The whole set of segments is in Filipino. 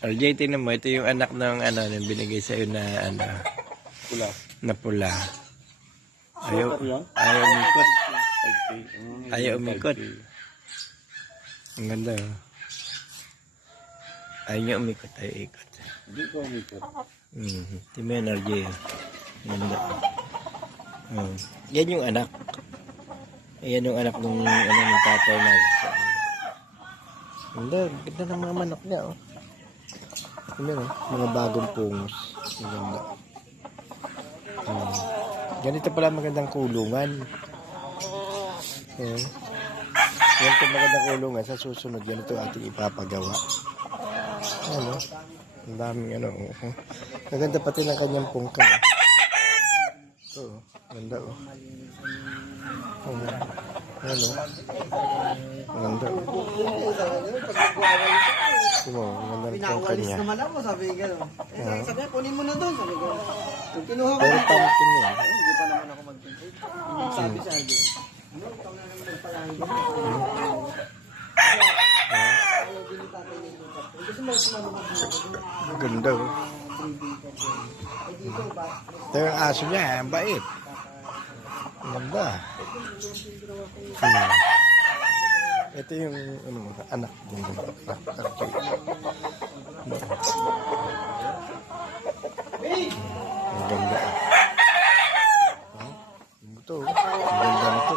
RJ, tingnan mo, ito yung anak ng ano, yung binigay sa'yo na ano, Pula. na pula. Ayaw, Super yan? ayaw umikot. 5K. Ayaw umikot. 5K. Ang ganda, oh. Ayaw niya umikot, ayaw ikot. Hindi ko umikot. Tingnan mo yan, RJ. Ang ganda. Oh. Yan yung anak. Ayan yung anak ng ano, ng tatay na. Ganda, ganda ng mga manok niya, oh. Tingnan, oh, mga bagong pungos. Ang ganda. Ganito pala magandang kulungan. Ganito magandang kulungan. Sa susunod, ganito ating ipapagawa. Ano? Ang daming ano. Maganda pati ng kanyang pungkan. Ito, ganda, oh. Ano? Ganda. Ito mo, ganda ng pungkan niya. naman ako, sabi gano'n. Sabi niya, kunin mo na doon, sabi ko. Kung kinuha ko Pero dito, pumpkin niya. hindi pa naman ako mag-pinsit. Sabi sa akin, ano, ikaw na naman magpalahin ko. Ayaw din yung tatay nito. Kasi may sumalunod mo. Ganda, oh. Ito yung aso niya, ang bait. Ang ganda. Ito yung ano, anak din. Ang ganda. Ito, ang ganda nito.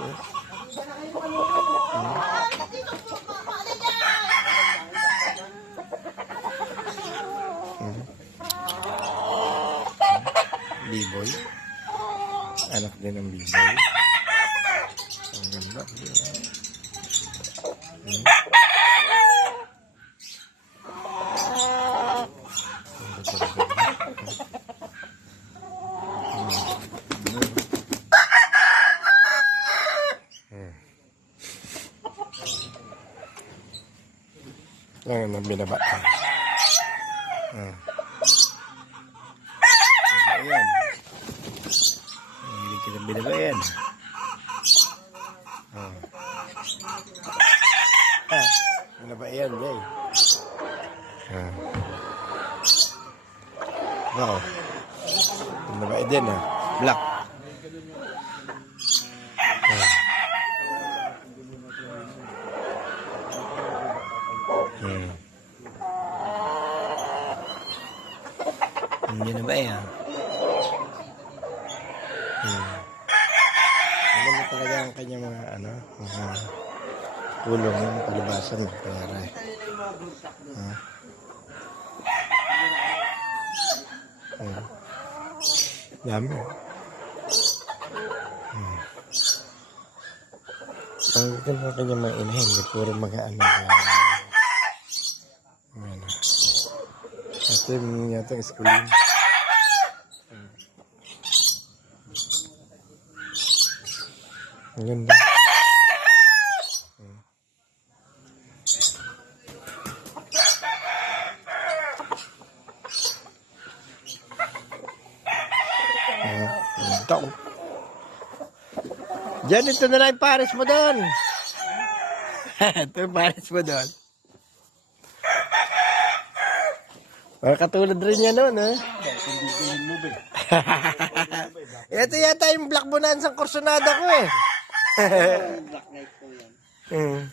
Biboy. Anak din ng biboy. Ang ganda. Yan ang binaba. Ayan. Hindi kita binaba yan. Binaba yan, Jay. Wow. Binaba din, ha. Black. Hindi na ba yan? Maganda talaga ang kanya mga ano, mga ulong yung palibasan ng pera. Dami. Ang ganda ng kanya mga inahin, puro mga ano. Ito yung yata ang schooling. Ang ganda. Ito. Diyan, ito na lang yung pares mo doon. Ito yung pares mo doon. Para katulad rin yan noon, ha? Ito yata yung Black Bonanza ang kursonada ko, eh. Black Knight ko yan.